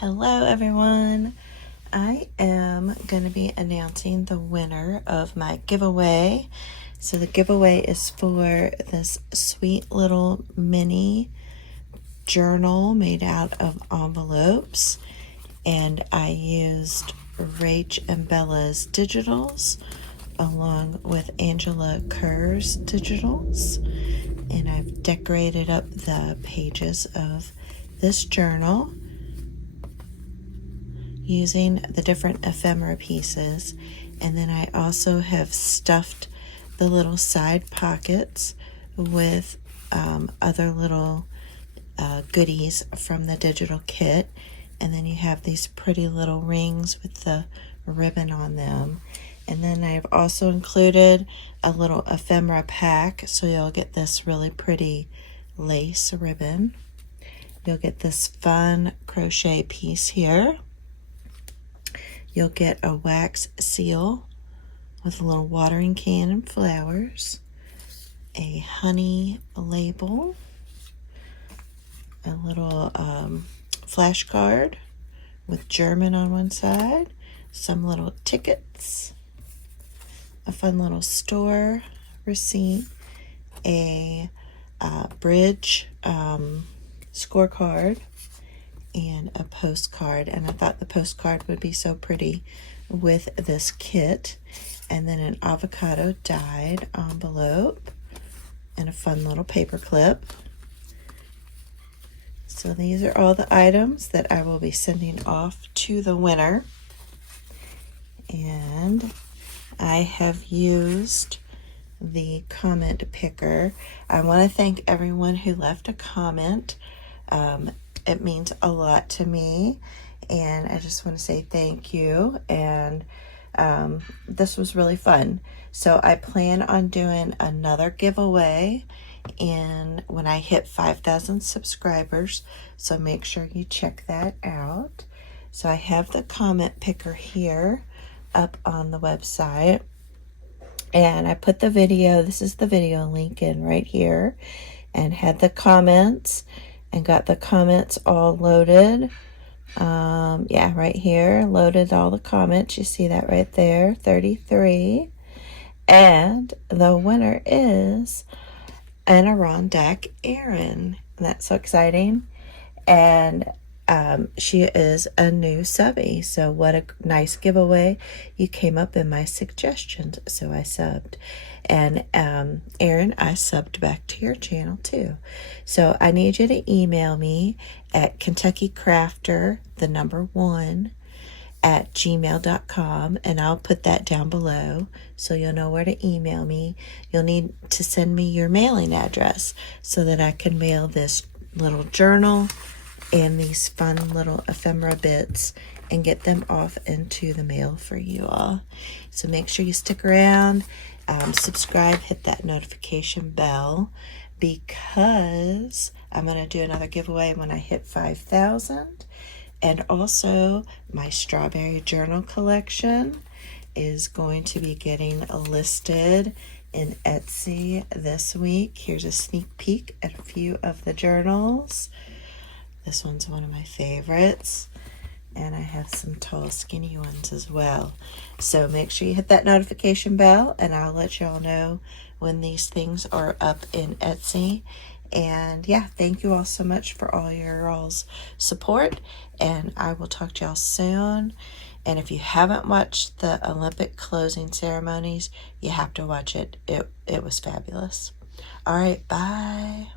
Hello everyone. I am going to be announcing the winner of my giveaway. So the giveaway is for this sweet little mini journal made out of envelopes, and I used Rach and Bella's digitals along with Angela Kerr's digitals, and I've decorated up the pages of this journal using the different ephemera pieces. And then I also have stuffed the little side pockets with other little goodies from the digital kit. And then you have these pretty little rings with the ribbon on them. And then I've also included a little ephemera pack, so you'll get this really pretty lace ribbon. You'll get this fun crochet piece here. You'll get a wax seal with a little watering can and flowers, a honey label, a little flashcard with German on one side, some little tickets, a fun little store receipt, a bridge scorecard, and a postcard. And I thought the postcard would be so pretty with this kit. And then an avocado dyed envelope and a fun little paper clip. So these are all the items that I will be sending off to the winner. And I have used the comment picker. I want to thank everyone who left a comment. It means a lot to me, and I just want to say thank you. And this was really fun. So I plan on doing another giveaway when I hit 5,000 subscribers, so make sure you check that out. So I have the comment picker here up on the website, and I put the video, this is the video link, in right here, and had the comments and got the comments all loaded. Yeah, right here, loaded all the comments. You see that right there, 33. And the winner is Adirondack Erin. That's so exciting. And she is a new subby. So what a nice giveaway. You came up in my suggestions, so I subbed. And Erin, I subbed back to your channel too. So I need you to email me at kentuckycrafter1@gmail.com, and I'll put that down below so you'll know where to email me. You'll need to send me your mailing address so that I can mail this little journal and these fun little ephemera bits and get them off into the mail for you all. So make sure you stick around, subscribe, hit that notification bell, because I'm going to do another giveaway when I hit 5,000. And also my strawberry journal collection is going to be getting listed in Etsy this week. Here's a sneak peek at a few of the journals. This one's one of my favorites, and I have some tall, skinny ones as well. So make sure you hit that notification bell, and I'll let y'all know when these things are up in Etsy. And yeah, thank you all so much for all your all's support, and I will talk to y'all soon. And if you haven't watched the Olympic closing ceremonies, you have to watch it. It was fabulous. All right, bye.